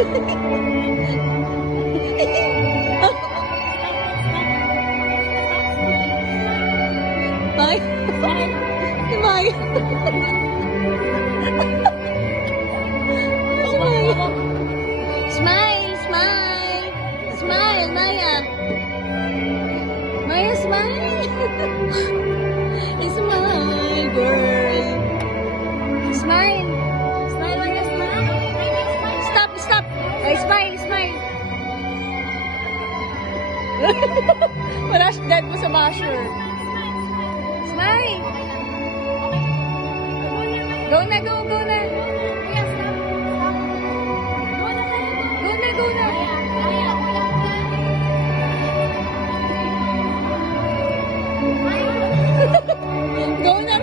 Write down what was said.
May. May. Smile, smile. Smile, Maya. Maya, smile. Smile, girl. Smile. Smile, Maya, smile. Stop, stop. Ay, smile, smile. Wala siya dead mo sa basher. Smile. Go na, go, go na. Go na, go na. Go na.